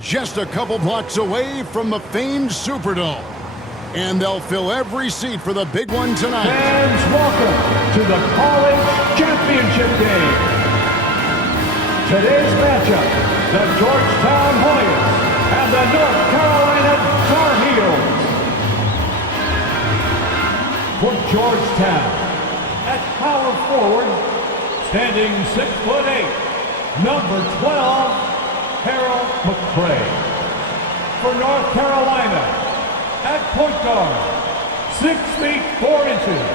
just a couple blocks away from the famed Superdome. And they'll fill every seat for the big one tonight. Fans, welcome to the College Championship game. Today's matchup, the Georgetown Hoyas and the North Carolina Tar Heels. For Georgetown, at power forward, standing 6'8", number 12, Harold McCray. For North Carolina, at point guard, 6 feet 4 inches,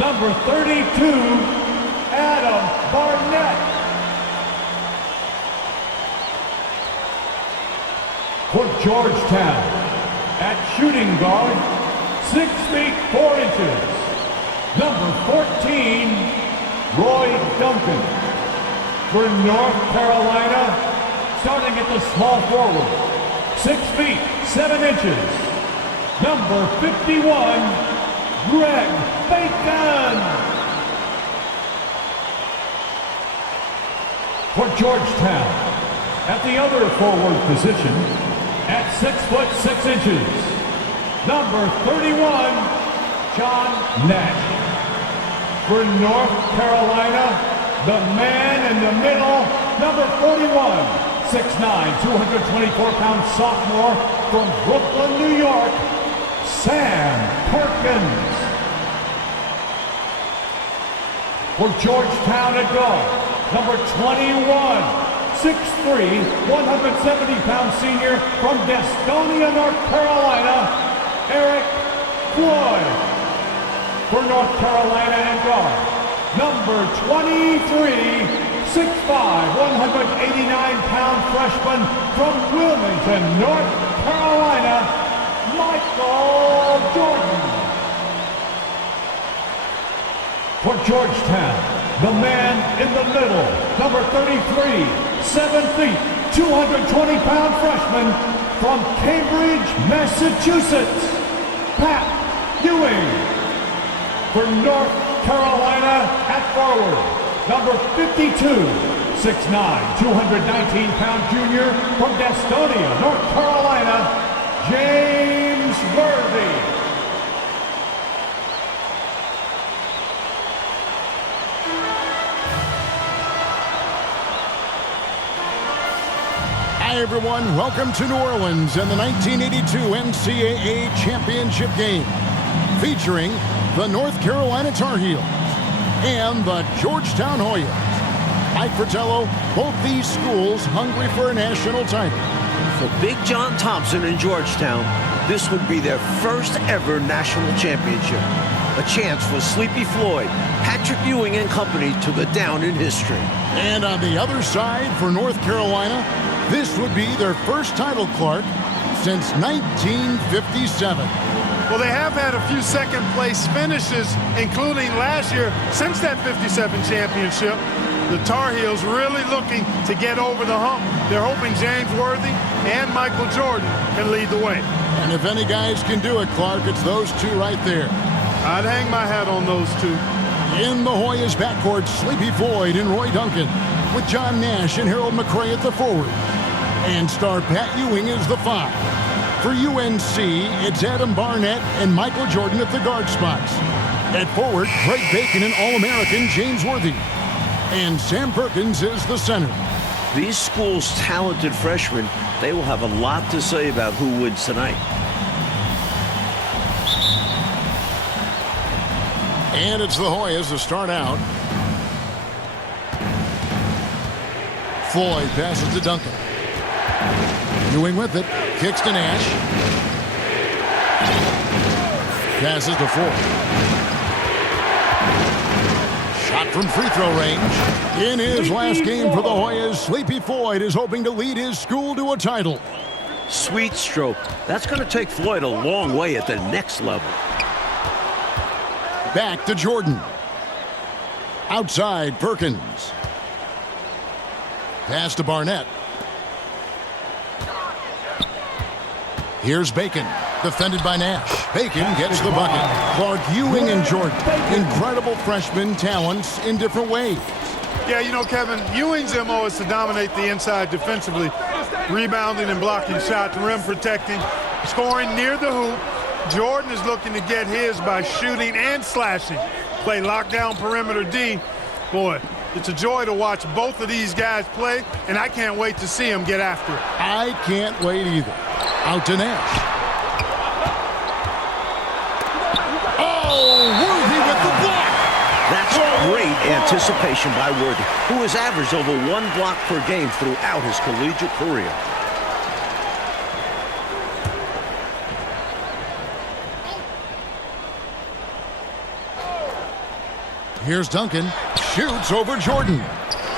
number 32, Adam Barnett. For Georgetown, at shooting guard, 6 feet 4 inches, number 14, Roy Duncan. For North Carolina, starting at the small forward, 6 feet 7 inches, number 51, Greg Bacon. For Georgetown, at the other forward position, at 6 foot 6 inches, number 31, John Nash. For North Carolina, the man in the middle, number 41, 6'9", 224-pound sophomore from Brooklyn, New York, Sam Perkins. For Georgetown at guard, number 21, 6'3", 170-pound senior from Gastonia, North Carolina, Eric Floyd. For North Carolina at guard, number 23, 6'5", 189-pound freshman from Wilmington, North Carolina, Michael Jordan. For Georgetown, the man in the middle, number 33, 7 feet, 220-pound freshman from Cambridge, Massachusetts, Pat Ewing. For North Carolina at forward, number 52, 6'9", 219-pound junior from Gastonia, North Carolina, James Worthy. Hi everyone, welcome to New Orleans and the 1982 NCAA Championship game, featuring the North Carolina Tar Heels and the Georgetown Hoyas. Mike Fratello, both these schools hungry for a national title. For Big John Thompson in Georgetown, this would be their first ever national championship. A chance for Sleepy Floyd, Patrick Ewing and company to go down in history. And on the other side for North Carolina, this would be their first title, Clark, since 1957. Well, they have had a few second-place finishes, including last year, since that 57 championship. The Tar Heels really looking to get over the hump. They're hoping James Worthy and Michael Jordan can lead the way. And if any guys can do it, Clark, it's those two right there. I'd hang my hat on those two. In the Hoyas backcourt, Sleepy Floyd and Roy Duncan, with John Nash and Harold McCray at the forward. And star Pat Ewing is the 5. For UNC, it's Adam Barnett and Michael Jordan at the guard spots. At forward, Greg Bacon and All-American James Worthy. And Sam Perkins is the center. These schools' talented freshmen, they will have a lot to say about who wins tonight. And it's the Hoyas to start out. Floyd passes to Duncan. Ewing with it. Kicks to Nash. Passes to Ford. Shot from free throw range. In his last game for the Hoyas, Sleepy Floyd is hoping to lead his school to a title. Sweet stroke. That's going to take Floyd a long way at the next level. Back to Jordan. Outside, Perkins. Pass to Barnett. Here's Bacon, defended by Nash. Bacon gets the bucket. Clark, Ewing, and Jordan, incredible freshman talents in different ways. Yeah, you know, Kevin, Ewing's MO is to dominate the inside defensively, rebounding and blocking shots, rim protecting, scoring near the hoop. Jordan is looking to get his by shooting and slashing. Play lockdown perimeter D. Boy, it's a joy to watch both of these guys play, and I can't wait to see them get after it. I can't wait either. Out to Nash. Oh, Worthy with the block. That's great anticipation by Worthy, who has averaged over 1 block per game throughout his collegiate career. Here's Duncan. Shoots over Jordan.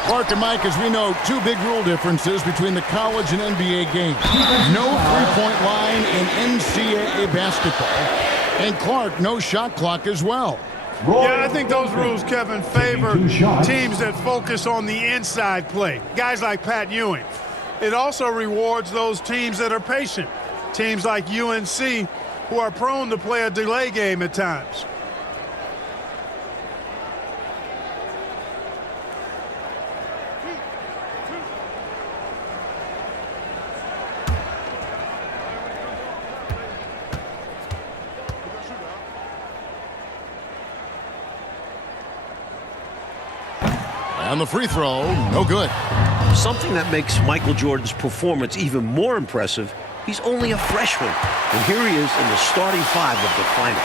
Clark and Mike, as we know, 2 big rule differences between the college and NBA games. No three-point line in NCAA basketball. And Clark, no shot clock as well. Yeah, I think those rules, Kevin, favor teams that focus on the inside play. Guys like Pat Ewing. It also rewards those teams that are patient. Teams like UNC, who are prone to play a delay game at times. And the free throw, no good. Something that makes Michael Jordan's performance even more impressive, he's only a freshman. And here he is in the starting 5 of the final.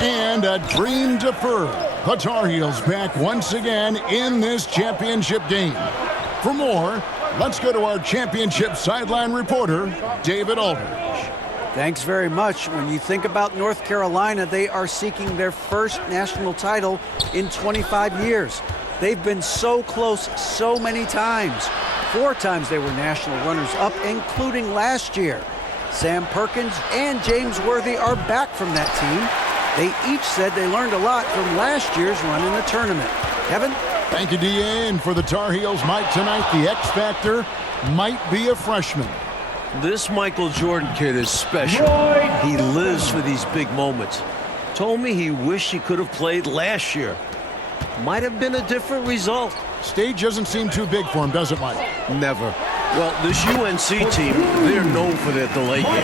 And a dream deferred. The Tar Heels back once again in this championship game. For more, let's go to our championship sideline reporter, David Aldridge. Thanks very much. When you think about North Carolina, they are seeking their first national title in 25 years. They've been so close so many times. 4 times they were national runners-up, including last year. Sam Perkins and James Worthy are back from that team. They each said they learned a lot from last year's run in the tournament. Kevin? Thank you, DA. And for the Tar Heels, Mike, tonight, the X Factor might be a freshman. This Michael Jordan kid is special. He lives for these big moments. Told me he wished he could have played last year. Might have been a different result. Stage doesn't seem too big for him, does it, Mike? Never. Well, this UNC team, they're known for their delay game.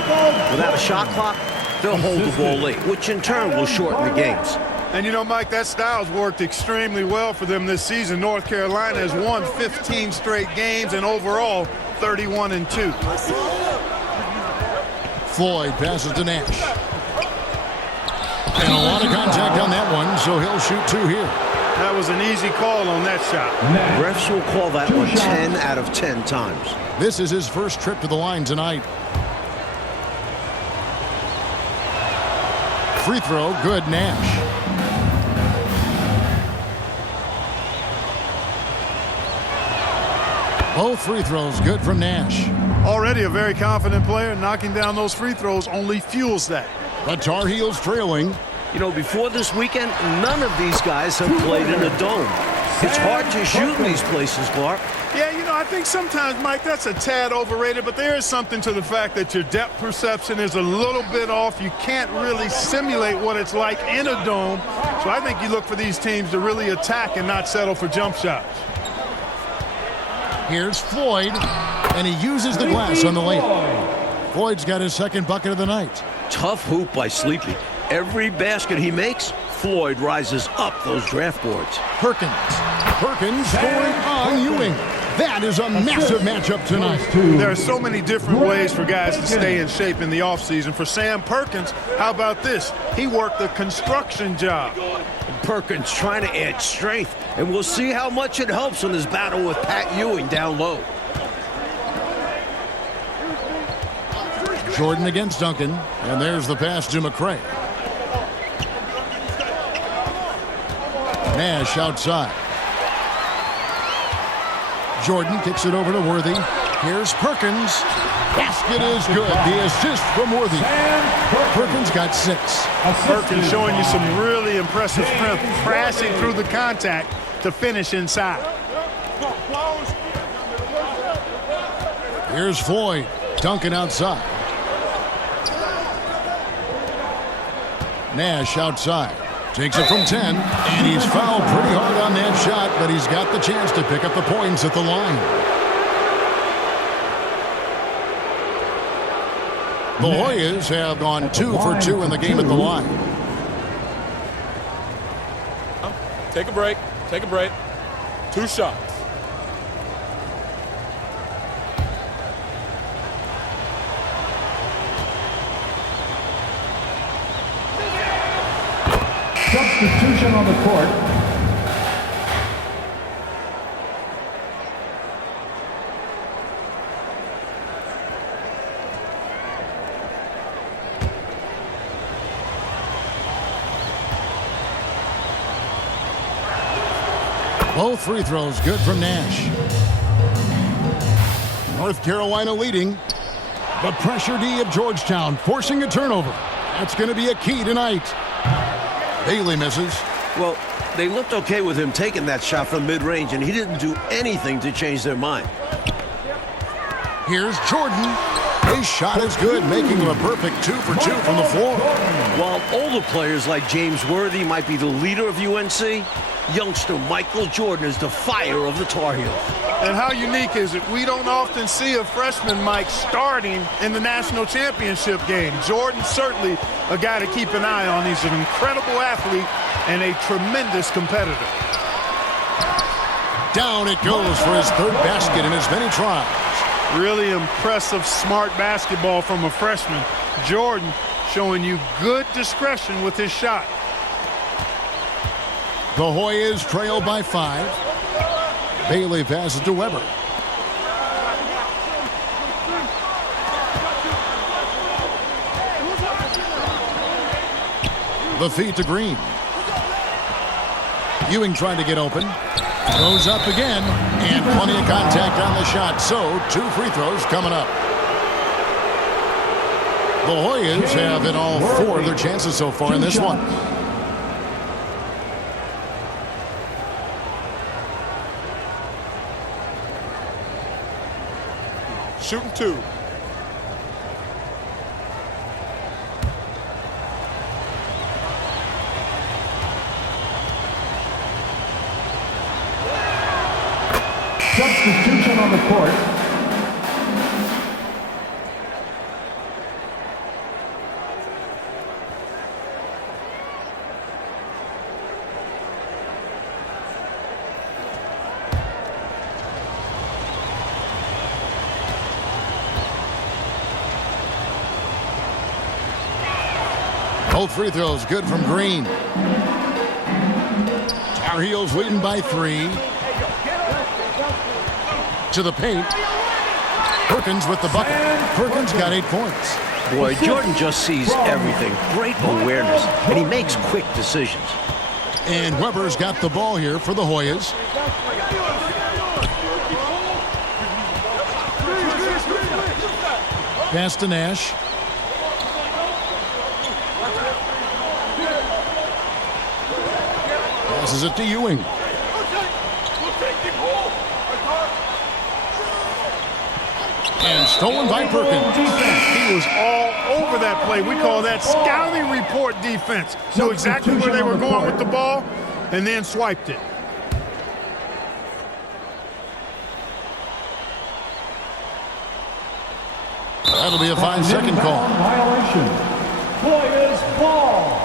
Without a shot clock, they'll hold the ball late, which in turn will shorten the games. And you know, Mike, that style's worked extremely well for them this season. North Carolina has won 15 straight games and overall 31-2. Floyd passes to Nash. And a lot of contact on that one, so he'll shoot 2 here. That was an easy call on that shot. Refs will call that one 10 out of 10 times. This is his first trip to the line tonight. Free throw, good, Nash. Both free throws good from Nash. Already a very confident player. Knocking down those free throws only fuels that. The Tar Heels trailing. You know, before this weekend, none of these guys have played in a dome. It's hard to shoot in these places, Clark. Yeah, you know, I think sometimes, Mike, that's a tad overrated, but there is something to the fact that your depth perception is a little bit off. You can't really simulate what it's like in a dome. So I think you look for these teams to really attack and not settle for jump shots. Here's Floyd, and he uses the glass on the layup. Floyd's got his second bucket of the night. Tough hoop by Sleepy. Every basket he makes, Floyd rises up those draft boards. Perkins scoring on Ewing. That is a massive matchup tonight. There are so many different ways for guys to stay in shape in the offseason. For Sam Perkins, how about this? He worked a construction job. Perkins trying to add strength, and we'll see how much it helps in his battle with Pat Ewing down low. Jordan against Duncan, and there's the pass to McCray. Nash outside. Jordan kicks it over to Worthy. Here's Perkins. Basket is good. The assist from Worthy. Perkins got 6. Perkins showing you some really impressive strength, crashing through the contact to finish inside. Here's Floyd. Duncan outside. Nash outside. Takes it from 10, and he's fouled pretty hard on that shot, but he's got the chance to pick up the points at the line. The Hoyas have gone 2 for 2 in the game at the line. Take a break. Take a break. 2 shots. Substitution on the court. Both free throws good from Nash. North Carolina leading. The pressure D of Georgetown forcing a turnover. That's going to be a key tonight. Bailey misses. Well, they looked okay with him taking that shot from mid-range, and he didn't do anything to change their mind. Here's Jordan. His shot is good, making him a perfect 2 for 2 from the floor. While older players like James Worthy might be the leader of UNC, youngster Michael Jordan is the fire of the Tar Heels. And how unique is it? We don't often see a freshman Mike starting in the national championship game. Jordan certainly a guy to keep an eye on. He's an incredible athlete and a tremendous competitor. Down it goes for his 3rd basket in as many tries. Really impressive, smart basketball from a freshman. Jordan showing you good discretion with his shot. The Hoyas trail by 5. Bailey passes to Weber. The feed to Green. Ewing trying to get open. Goes up again, and plenty of contact on the shot. So, 2 free throws coming up. The Hoyas have hit all 4 of their chances so far in this one. Shooting 2. Substitution on the court. Both free throws good from Green. Tar Heels leading by 3. To the paint. Perkins with the bucket. Perkins got 8 points. Boy, Jordan just sees everything. Great awareness, and he makes quick decisions. And Weber's got the ball here for the Hoyas. Pass to Nash. Passes it to Ewing. And stolen by Perkins. He was all over that play. We call that scouting report defense. Knew exactly where they were going with the ball and then swiped it. That'll be a 5-second call. Violation. Hoyas ball.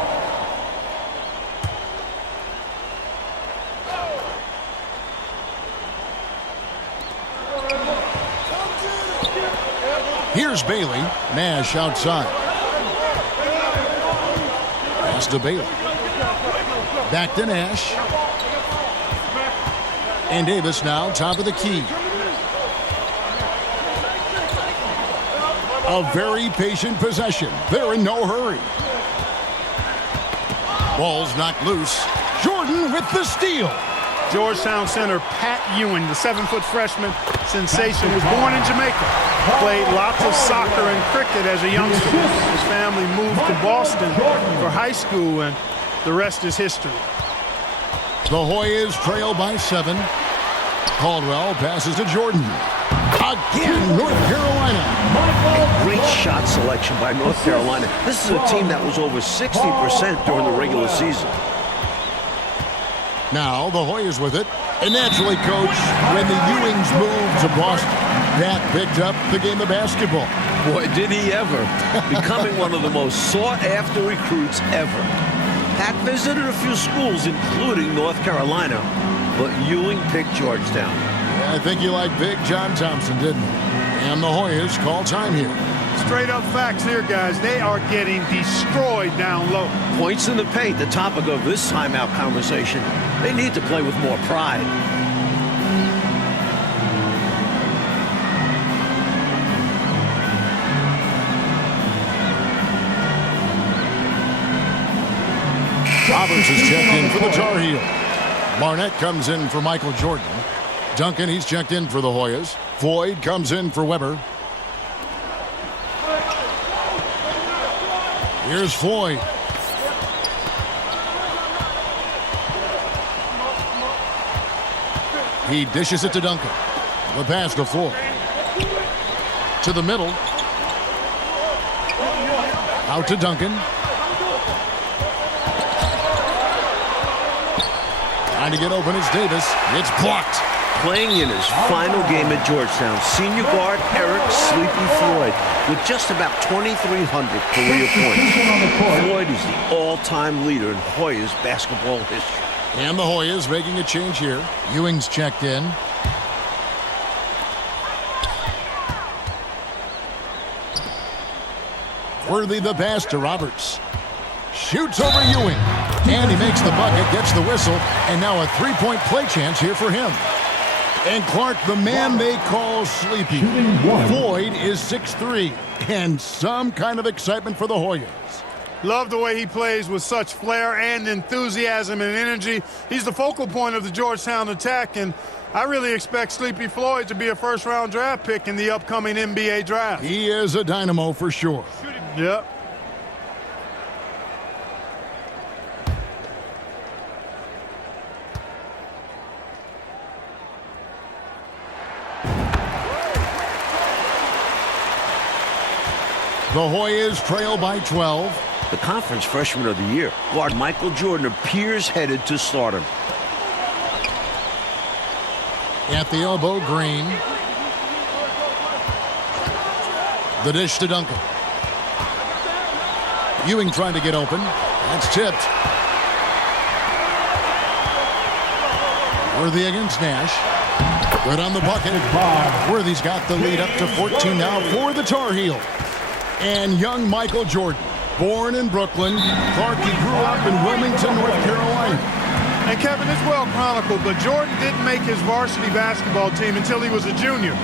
Here's Bailey. Nash outside. Pass to Bailey. Back to Nash. And Davis now top of the key. A very patient possession. They're in no hurry. Ball's knocked loose. Jordan with the steal. Georgetown center Pat Ewing, the 7-foot freshman sensation, was born in Jamaica. Played lots of soccer and cricket as a youngster. His family moved to Boston for high school, and the rest is history. The Hoyas trail by 7. Caldwell passes to Jordan. Again, North Carolina. Great shot selection by North Carolina. This is a team that was over 60% during the regular season. Now the Hoyas with it. And naturally, Coach, when the Ewings moved to Boston, that picked up the game of basketball. Boy, did he ever. Becoming one of the most sought-after recruits ever. Pat visited a few schools, including North Carolina, but Ewing picked Georgetown. Yeah, I think you like Big John Thompson, didn't you? And the Hoyas call time here. Straight up facts here, guys. They are getting destroyed down low. Points in the paint, the topic of this timeout conversation. They need to play with more pride. Roberts is checked in for the Tar Heel. Barnett comes in for Michael Jordan. Duncan, he's checked in for the Hoyas. Floyd comes in for Weber. Here's Floyd. He dishes it to Duncan. The pass to Floyd. To the middle. Out to Duncan. Trying to get open is Davis. It's blocked. Playing in his final game at Georgetown, senior guard Eric Sleepy Floyd with just about 2,300 career points. Floyd is the all-time leader in Hoyas basketball history. And the Hoyas making a change here. Ewing's checked in. Worthy the pass to Roberts. Shoots over Ewing. And he makes the bucket, gets the whistle, and now a three-point play chance here for him. And Clark, the man they call Sleepy. Floyd is 6'3", and some kind of excitement for the Hoyas. Love the way he plays with such flair and enthusiasm and energy. He's the focal point of the Georgetown attack, and I really expect Sleepy Floyd to be a first-round draft pick in the upcoming NBA draft. He is a dynamo for sure. Yep. The Hoyas trail by 12. The conference freshman of the year, guard Michael Jordan, appears headed to stardom. At the elbow, Green. The dish to Duncan. Ewing trying to get open. That's tipped. Worthy against Nash. Good on the bucket. Worthy's got the lead up to 14 now for the Tar Heel. And young Michael Jordan, born in Brooklyn. Clark, he grew up in Wilmington, North Carolina. And Kevin, it's well chronicled, but Jordan didn't make his varsity basketball team until he was a junior.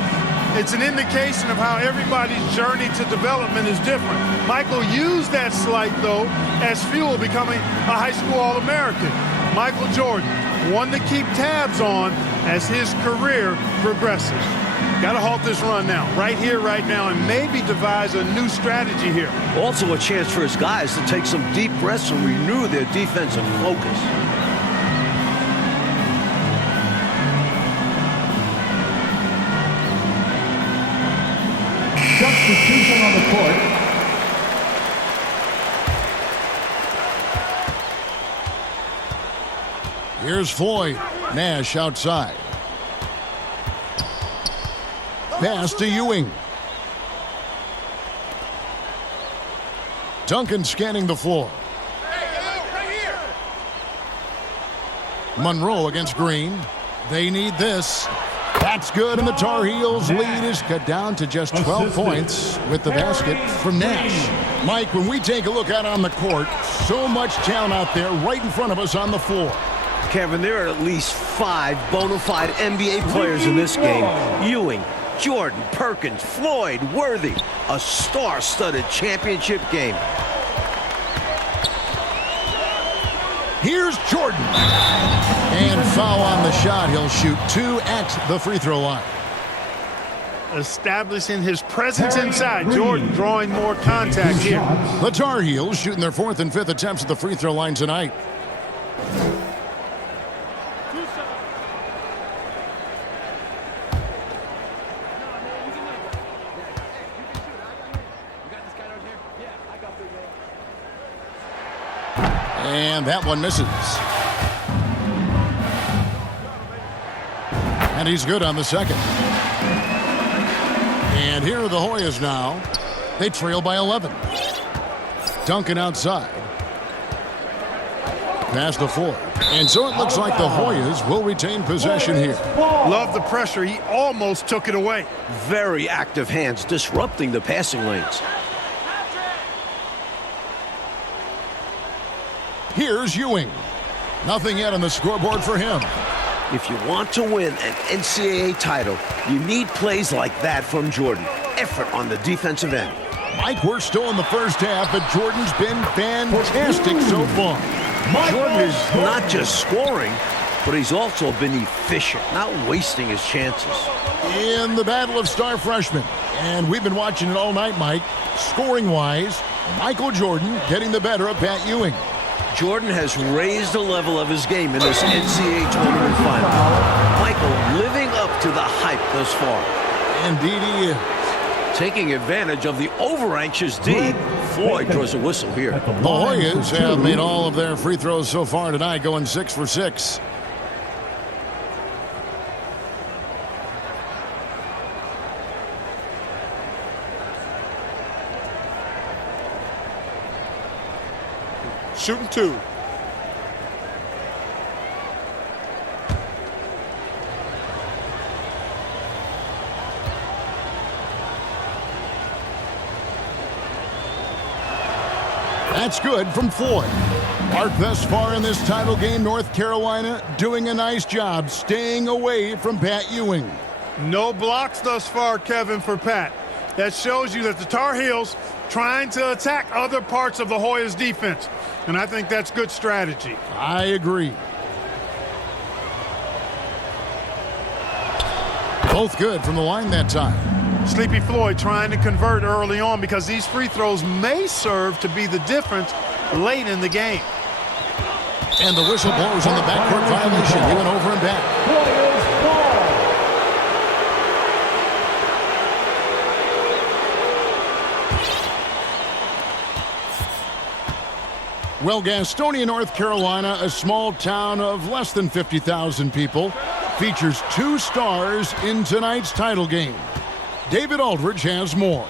It's an indication of how everybody's journey to development is different. Michael used that slight, though, as fuel, becoming a high school All-American. Michael Jordan, one to keep tabs on as his career progresses. Got to halt this run now, right here, right now, and maybe devise a new strategy here. Also a chance for his guys to take some deep breaths and renew their defensive focus. Substitution on the court. Here's Floyd. Nash outside. Pass to Ewing. Duncan scanning the floor. Monroe against Green. They need this. That's good, and the Tar Heels' lead is cut down to just 12 points with the basket from Nash. Mike, when we take a look out on the court, so much talent out there right in front of us on the floor. Kevin, there are at least 5 bona fide NBA players in this game. Ewing, Jordan, Perkins, Floyd, Worthy. A star-studded championship game. Here's Jordan. And foul on the shot. He'll shoot 2 at the free throw line. Establishing his presence inside. Jordan drawing more contact here. The Tar Heels shooting their 4th and 5th attempts at the free throw line tonight. And that one misses. And he's good on the second. And here are the Hoyas now. They trail by 11. Duncan outside. Pass to Floyd. And so it looks like the Hoyas will retain possession here. Love the pressure. He almost took it away. Very active hands disrupting the passing lanes. Here's Ewing. Nothing yet on the scoreboard for him. If you want to win an NCAA title, you need plays like that from Jordan. Effort on the defensive end. Mike, we're still in the first half, but Jordan's been fantastic so far. Jordan is not just scoring, but he's also been efficient, not wasting his chances. In the battle of star freshmen, and we've been watching it all night, Mike. Scoring-wise, Michael Jordan getting the better of Pat Ewing. Jordan has raised the level of his game in this NCAA tournament final. Michael living up to the hype thus far. Indeed he is. Taking advantage of the over-anxious D, Floyd draws a whistle here. The Hoyas have made all of their free throws so far tonight, going 6 for 6. Shooting 2. That's good from Floyd. Mark, thus far in this title game, North Carolina doing a nice job staying away from Pat Ewing. No blocks thus far, Kevin, for Pat. That shows you that the Tar Heels trying to attack other parts of the Hoyas defense. And I think that's good strategy. I agree. Both good from the line that time. Sleepy Floyd trying to convert early on because these free throws may serve to be the difference late in the game. And the whistle blows on the backcourt violation. He went over and back. Well, Gastonia, North Carolina, a small town of less than 50,000 people, features 2 stars in tonight's title game. David Aldridge has more.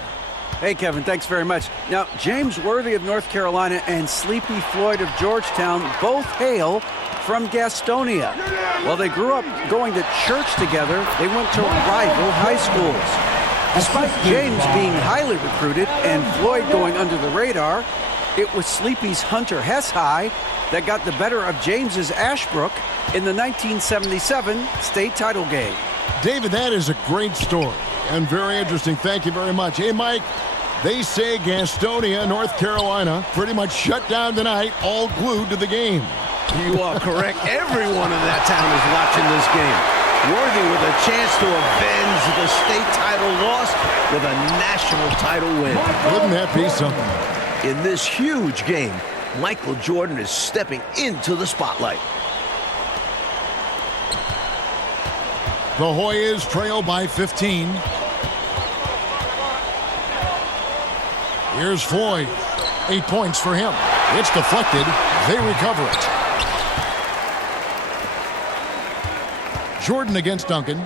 Hey, Kevin, thanks very much. Now, James Worthy of North Carolina and Sleepy Floyd of Georgetown both hail from Gastonia. Well, they grew up going to church together. They went to rival high schools. Despite James being highly recruited and Floyd going under the radar, it was Sleepy's Hunter Hess High that got the better of James's Ashbrook in the 1977 state title game. David, that is a great story and very interesting. Thank you very much. Hey, Mike, they say Gastonia, North Carolina, pretty much shut down tonight, all glued to the game. You are correct. Everyone in that town is watching this game. Worthy with a chance to avenge the state title loss with a national title win. Wouldn't that be something? In this huge game, Michael Jordan is stepping into the spotlight. The Hoyas trail by 15. Here's Floyd. 8 points for him. It's deflected. They recover it. Jordan against Duncan.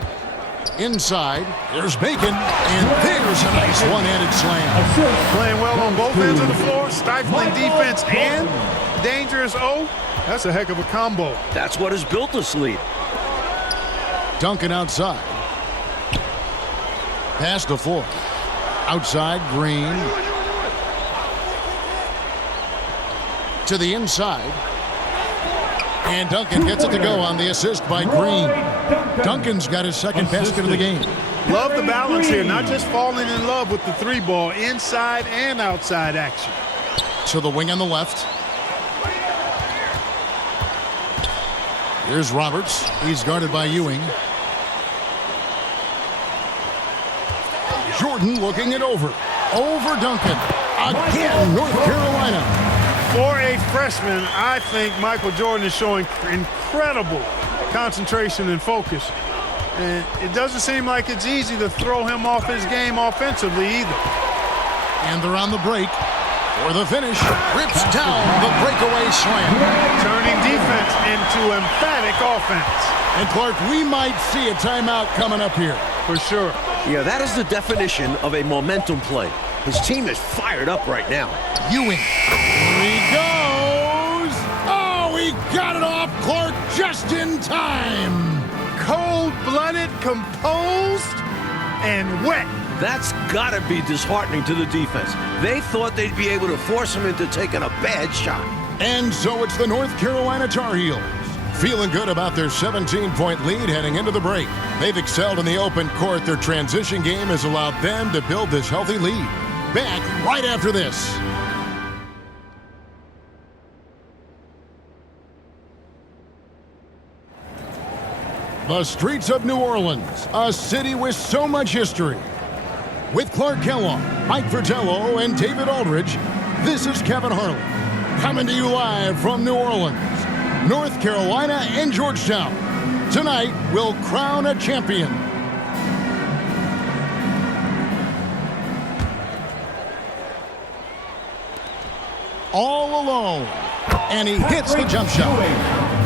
Inside. There's Bacon. And there's a nice one-handed slam. Playing well on both ends of the floor, stifling defense and dangerous O. That's a heck of a combo. That's what has built this lead. Duncan outside. Pass to Floyd. Outside, Green. To the inside. And Duncan gets it to go on the assist by Green. Duncan's got his second basket of the game. Love the balance here, not just falling in love with the 3-ball, inside and outside action. To the wing on the left. Here's Roberts. He's guarded by Ewing. Jordan looking it over. Over Duncan. Again, North Carolina. For a freshman, I think Michael Jordan is showing incredible concentration and focus. And it doesn't seem like it's easy to throw him off his game offensively either. And they're on the break for the finish. Rips down the breakaway slam. Turning defense into emphatic offense. And Clark, we might see a timeout coming up here. For sure. Yeah, that is the definition of a momentum play. His team is fired up right now. Ewing. Here he goes. Oh, he got it off Clark just in time. Cold-blooded, composed, and wet. That's got to be disheartening to the defense. They thought they'd be able to force him into taking a bad shot. And so it's the North Carolina Tar Heels. Feeling good about their 17-point lead heading into the break. They've excelled in the open court. Their transition game has allowed them to build this healthy lead. Back right after this. The streets of New Orleans, a city with so much history. With Clark Kellogg, Mike Fratello, and David Aldridge, this is Kevin Harlan, coming to you live from New Orleans, North Carolina, and Georgetown. Tonight, we'll crown a champion. All alone, and he hits the jump shot.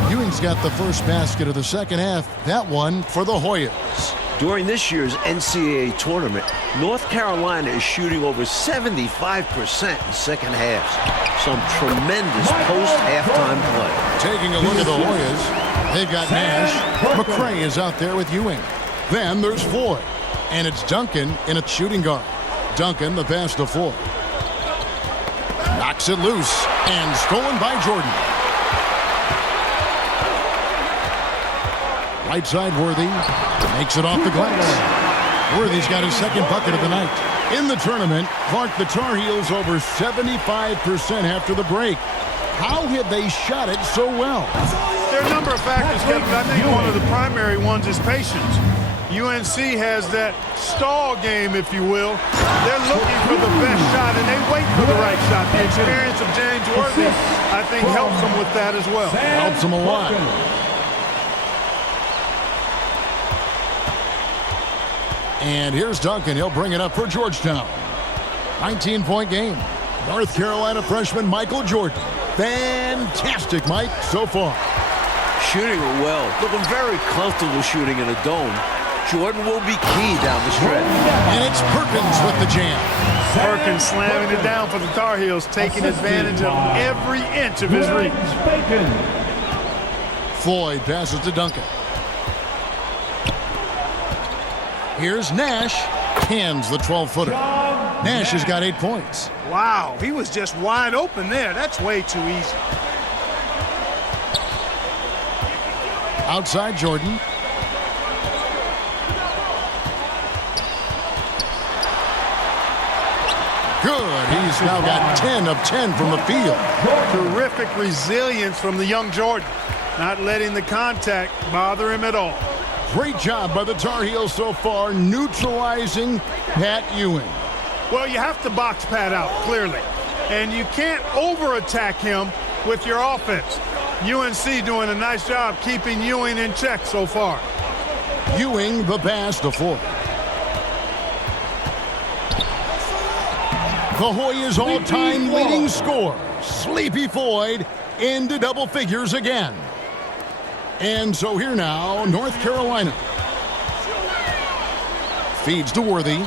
Ewing's got the first basket of the second half. That one for the Hoyas. During this year's NCAA tournament, North Carolina is shooting over 75% in second halves. Some tremendous post-halftime play. Taking a look at the Hoyas, they've got Nash. McCray is out there with Ewing. Then there's Floyd, and it's Duncan in a shooting guard. Duncan, the pass to Floyd. Knocks it loose, and stolen by Jordan. Right side, Worthy makes it off the glass. Worthy's got his second bucket of the night. In the tournament, Clark, the Tar Heels over 75% after the break. How have they shot it so well? There are a number of factors, Kevin. I think one of the primary ones is patience. UNC has that stall game, if you will. They're looking for the best shot, and they wait for the right shot. The experience of James Worthy, I think, helps them with that as well. Helps them a lot. And here's Duncan. He'll bring it up for Georgetown. 19-point game. North Carolina freshman Michael Jordan. Fantastic, Mike, so far. Shooting it well. Looking very comfortable shooting in a dome. Jordan will be key down the stretch. And it's Perkins with the jam. Perkins slamming it down for the Tar Heels, taking advantage of every inch of his reach. Floyd passes to Duncan. Here's Nash. Hands the 12-footer. Nash has got 8 points. Wow, he was just wide open there. That's way too easy. Outside Jordan. Good. He's now got 10 of 10 from the field. Terrific resilience from the young Jordan. Not letting the contact bother him at all. Great job by the Tar Heels so far, neutralizing Pat Ewing. Well, you have to box Pat out, clearly. And you can't over-attack him with your offense. UNC doing a nice job keeping Ewing in check so far. Ewing, the pass to Floyd. The Hoyas' all-time leading scorer, Sleepy Floyd, into double figures again. And so here now, North Carolina. Feeds to Worthy.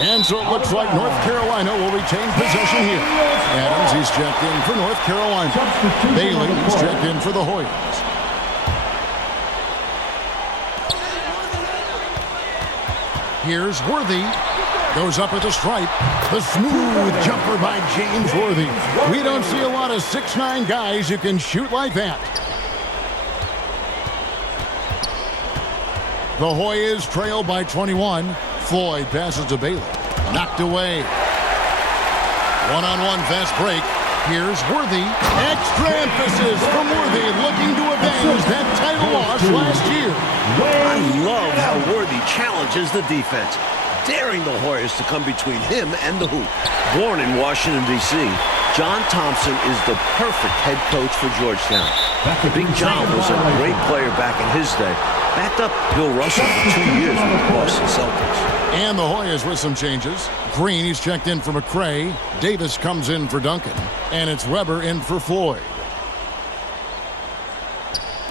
And so it looks like North Carolina will retain possession here. Adams, he's checked in for North Carolina. Bailey, he's checked in for the Hoyas. Here's Worthy. Goes up at the stripe. The smooth jumper by James Worthy. We don't see a lot of 6'9" guys who can shoot like that. The Hoyas trail by 21. Floyd passes to Bailey. Knocked away. One-on-one fast break. Here's Worthy. Extra emphasis from Worthy, looking to avenge that title loss last year. I love how Worthy challenges the defense, daring the Hoyas to come between him and the hoop. Born in Washington, D.C., John Thompson is the perfect head coach for Georgetown. Big John was a great player back in his day. Backed up Bill Russell for 2 years with the Boston Celtics. And the Hoyas with some changes. Green, he's checked in for McCray. Davis comes in for Duncan. And it's Weber in for Floyd.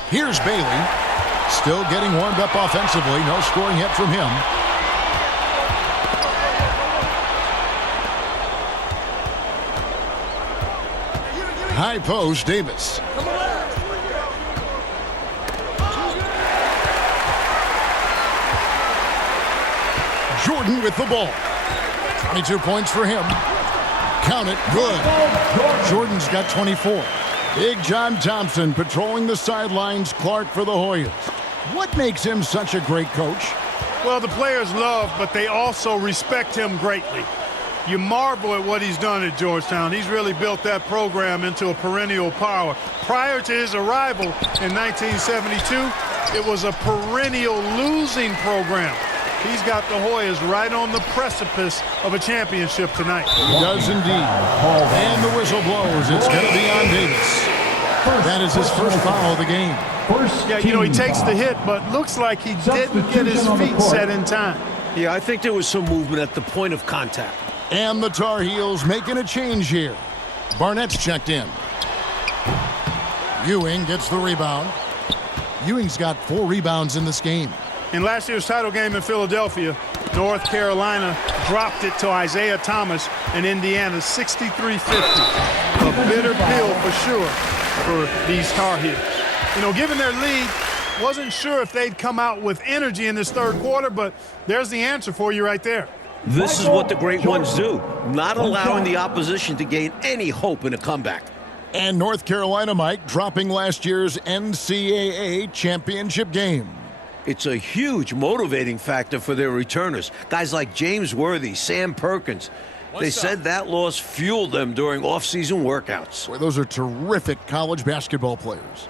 Here's Bailey. Still getting warmed up offensively. No scoring yet from him. High post, Davis. Jordan with the ball. 22 points for him. Count it, good. Jordan's got 24. Big John Thompson patrolling the sidelines. Clark for the Hoyas. What makes him such a great coach? Well, the players love, but they also respect him greatly. You marvel at what he's done at Georgetown. He's really built that program into a perennial power. Prior to his arrival in 1972, it was a perennial losing program. He's got the Hoyas right on the precipice of a championship tonight. He does indeed. And the whistle blows. It's going to be on Davis. That is his first foul of the game. Yeah, you know, he takes the hit, but looks like he didn't get his feet set in time. Yeah, I think there was some movement at the point of contact. And the Tar Heels making a change here. Barnett's checked in. Ewing gets the rebound. Ewing's got 4 rebounds in this game. In last year's title game in Philadelphia, North Carolina dropped it to Isaiah Thomas and Indiana 63-50. A bitter pill for sure for these Tar Heels. You know, given their lead, wasn't sure if they'd come out with energy in this third quarter, but there's the answer for you right there. This is what the great ones do, not allowing the opposition to gain any hope in a comeback. And North Carolina, Mike, dropping last year's NCAA championship game. It's a huge motivating factor for their returners. Guys like James Worthy, Sam Perkins. They said that loss fueled them during off-season workouts. Boy, those are terrific college basketball players.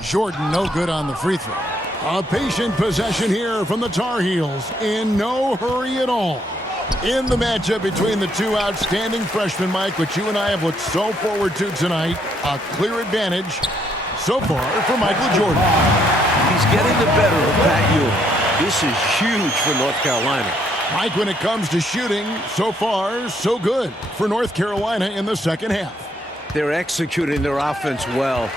Jordan no good on the free throw. A patient possession here from the Tar Heels in no hurry at all. In the matchup between the two outstanding freshmen, Mike, which you and I have looked so forward to tonight, a clear advantage so far for Michael Jordan. He's getting the better of Pat Ewing. This is huge for North Carolina. Mike, when it comes to shooting, so far, so good for North Carolina in the second half. They're executing their offense well.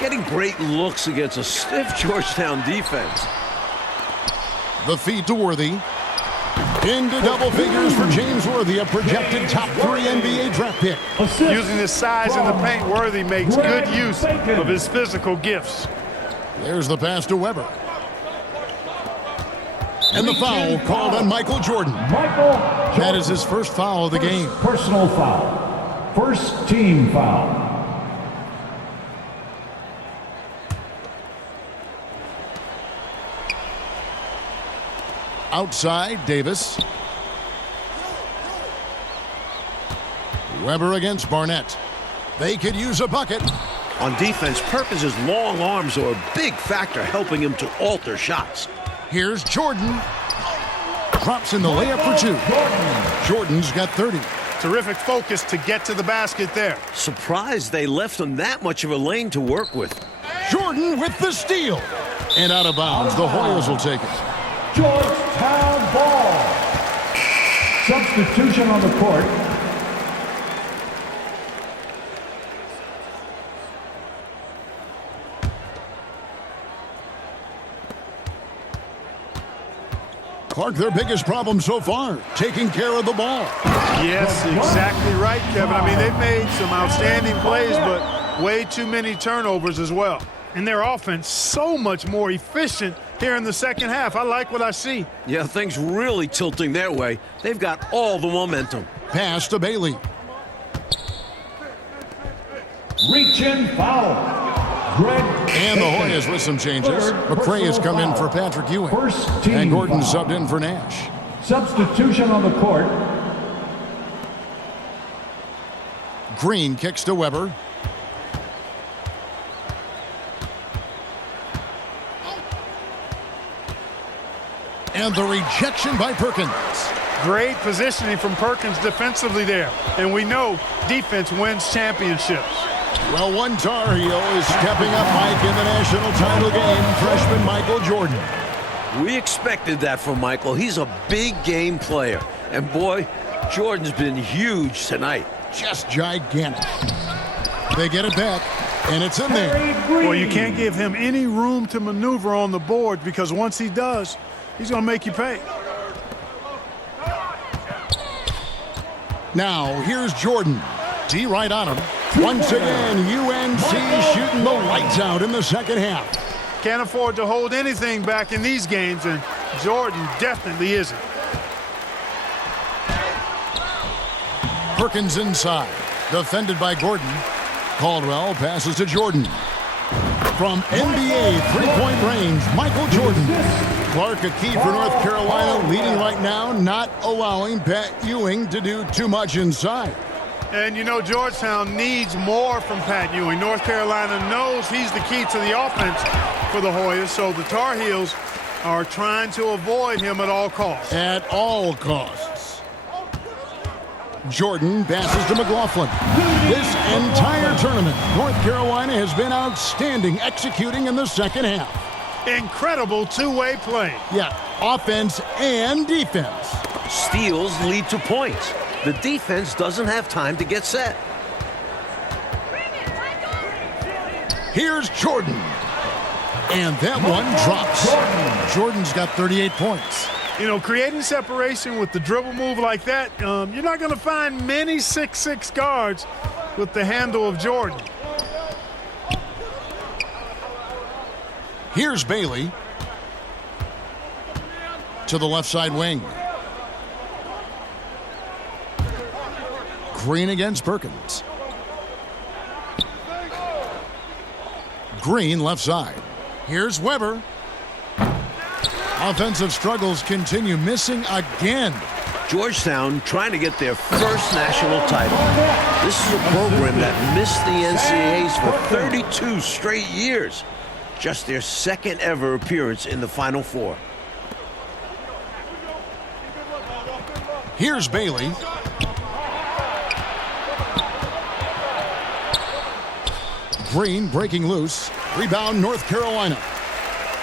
Getting great looks against a stiff Georgetown defense. The feed to Worthy. Into double figures for James Worthy, a projected top 3 NBA draft pick. Using his size in the paint, Worthy makes good use of his physical gifts. There's the pass to Weber. And the foul called on Michael Jordan. That is his first foul of the game. Personal foul. First team foul. Outside, Davis. Weber against Barnett. They could use a bucket. On defense, Perkins' long arms are a big factor helping him to alter shots. Here's Jordan. Drops in the layup for 2. Jordan's got 30. Terrific focus to get to the basket there. Surprised they left him that much of a lane to work with. Jordan with the steal. And out of bounds, the Hoyas will take it. Georgetown ball. Substitution on the court. Clark, their biggest problem so far, taking care of the ball. Yes, exactly right, Kevin. I mean, they've made some outstanding plays, but way too many turnovers as well. And their offense so much more efficient here in the second half. I like what I see. Yeah, things really tilting their way. They've got all the momentum. Pass to Bailey. Reach in foul. Greg And the Hoyas with some changes. McCray has come in for Patrick Ewing. First team And Gordon foul. subbed in for Nash. Substitution on the court. Green kicks to Weber. And the rejection by Perkins. Great positioning from Perkins defensively there. And we know defense wins championships. Well, one Tar Heel is stepping up, Mike, in the national title game, freshman Michael Jordan. We expected that from Michael. He's a big game player. And boy, Jordan's been huge tonight. Just gigantic. They get it back, and it's in there. Well, you can't give him any room to maneuver on the board because once he does, he's going to make you pay. Now, here's Jordan. D right on him. Once again, UNC shooting the lights out in the second half. Can't afford to hold anything back in these games, and Jordan definitely isn't. Perkins inside. Defended by Gordon. Caldwell passes to Jordan. From NBA three-point range, Michael Jordan. Clark, a key for North Carolina, leading right now, not allowing Pat Ewing to do too much inside. And you know Georgetown needs more from Pat Ewing. North Carolina knows he's the key to the offense for the Hoyas, so the Tar Heels are trying to avoid him at all costs. At all costs. Jordan passes to McLaughlin. This entire tournament, North Carolina has been outstanding executing in the second half. Incredible two-way play. Yeah, offense and defense. Steals lead to points. The defense doesn't have time to get set. Here's Jordan. And that one drops. Jordan's got 38 points. You know, creating separation with the dribble move like that, you're not going to find many 6'6" guards with the handle of Jordan. Here's Bailey. To the left side wing. Green against Perkins. Green left side. Here's Weber. Offensive struggles continue, missing again. Georgetown trying to get their first national title. This is a program that missed the NCAAs for 32 straight years. Just their second ever appearance in the Final Four. Here's Bailey. Green breaking loose. Rebound North Carolina.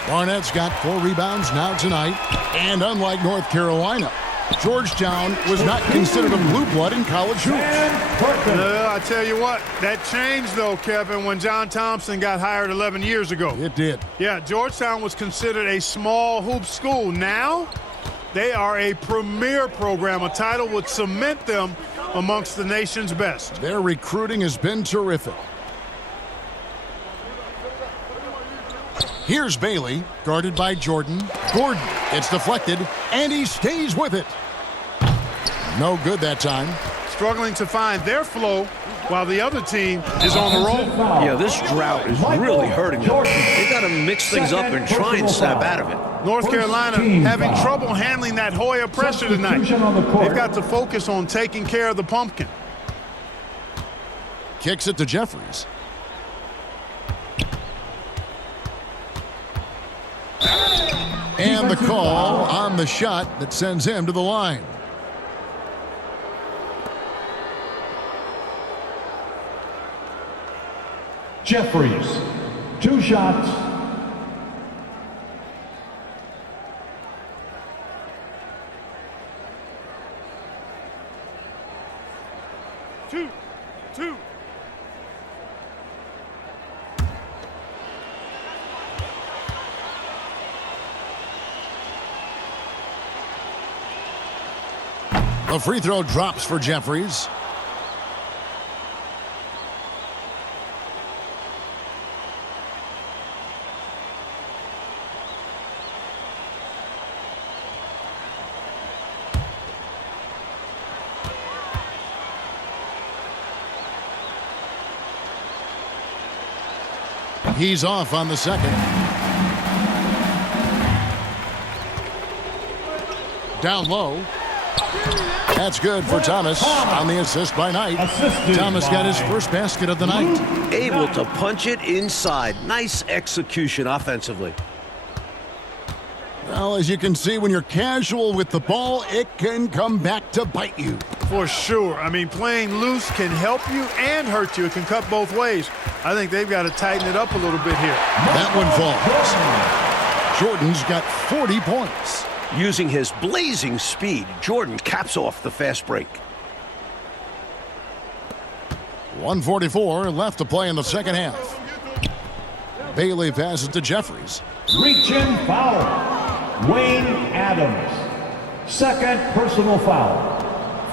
Barnett's got 4 rebounds now tonight. And unlike North Carolina, Georgetown was not considered a blue blood in college hoops. I tell you what, that changed though, Kevin, when John Thompson got hired 11 years ago. It did. Yeah, Georgetown was considered a small hoop school. Now, they are a premier program. A title would cement them amongst the nation's best. Their recruiting has been terrific. Here's Bailey, guarded by Jordan. Gordon, it's deflected, and he stays with it. No good that time. Struggling to find their flow while the other team is on the roll. Yeah, this drought is really hurting them. They got to mix things up and try and snap out of it. North Carolina having trouble handling that Hoya pressure tonight. They've got to focus on taking care of the pumpkin. Kicks it to Jeffries. And the call on the shot that sends him to the line. Jeffries, 2 shots. Two. The free throw drops for Jeffries. He's off on the second. Down low. That's good for Thomas on the assist by Knight. Thomas got his first basket of the night. Able to punch it inside. Nice execution offensively. Well, as you can see, when you're casual with the ball, it can come back to bite you. For sure. I mean, playing loose can help you and hurt you. It can cut both ways. I think they've got to tighten it up a little bit here. That one falls. Jordan's got 40 points. Using his blazing speed, Jordan caps off the fast break. 1:44 left to play in the second half. Bailey passes to Jeffries. Reach-in foul. Wayne Adams. Second personal foul.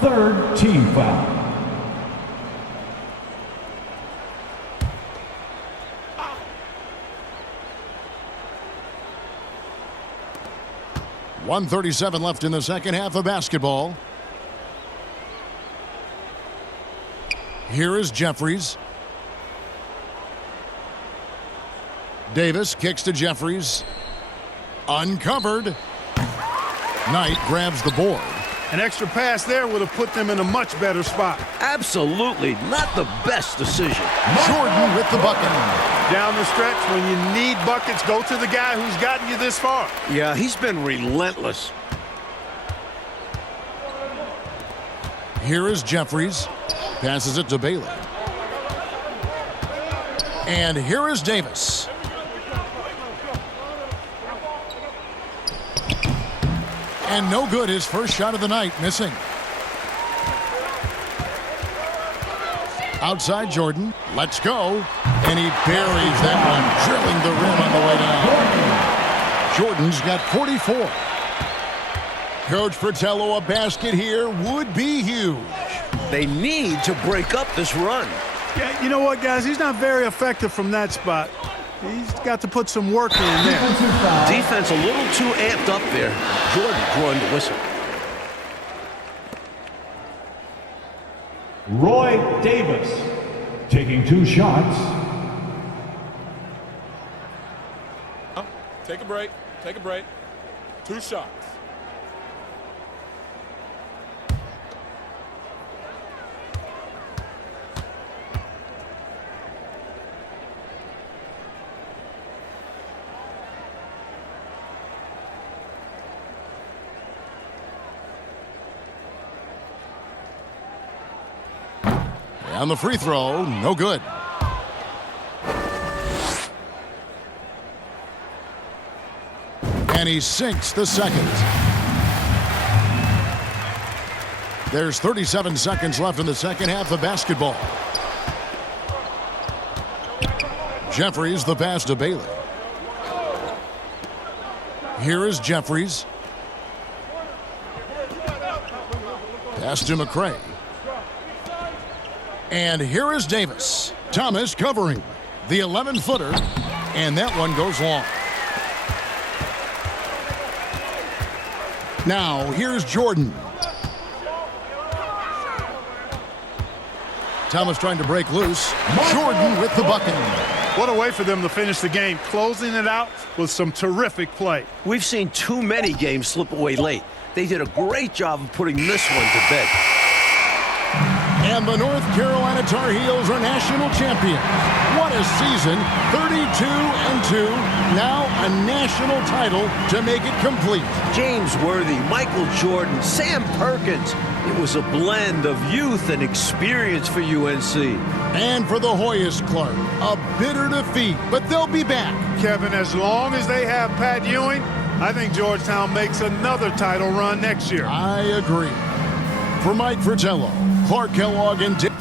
Third team foul. .137 left in the second half of basketball. Here is Jeffries. Davis kicks to Jeffries. Uncovered. Knight grabs the board. An extra pass there would have put them in a much better spot. Absolutely not the best decision. Jordan with the bucket. Down the stretch, when you need buckets, go to the guy who's gotten you this far. Yeah, he's been relentless. Here is Jeffries. Passes it to Bailey. And here is Davis. And no good, his first shot of the night, missing. Outside Jordan, let's go. And he buries that one, drilling the rim on the way down. Jordan's got 44. Coach Fratello, a basket here would be huge. They need to break up this run. Yeah, you know what, guys? He's not very effective from that spot. He's got to put some work in there. Defense a little too amped up there. Jordan drawing the whistle. Roy Davis taking 2 shots. Take a break. Take a break. 2 shots. On the free throw, no good. And he sinks the second. There's 37 seconds left in the second half of basketball. Jeffries the pass to Bailey. Here is Jeffries. Pass to McCray. And here is Davis. Thomas covering the 11-footer, and that one goes long. Now, here's Jordan. Thomas trying to break loose. Jordan with the bucket. What a way for them to finish the game, closing it out with some terrific play. We've seen too many games slip away late. They did a great job of putting this one to bed. And the North Carolina Tar Heels are national champions. What a season, 32-2. Now a national title to make it complete. James Worthy, Michael Jordan, Sam Perkins. It was a blend of youth and experience for UNC. And for the Hoyas, Clark, a bitter defeat, but they'll be back. Kevin, as long as they have Pat Ewing, I think Georgetown makes another title run next year. I agree. For Mike Fratello, Clark Kellogg, and Dick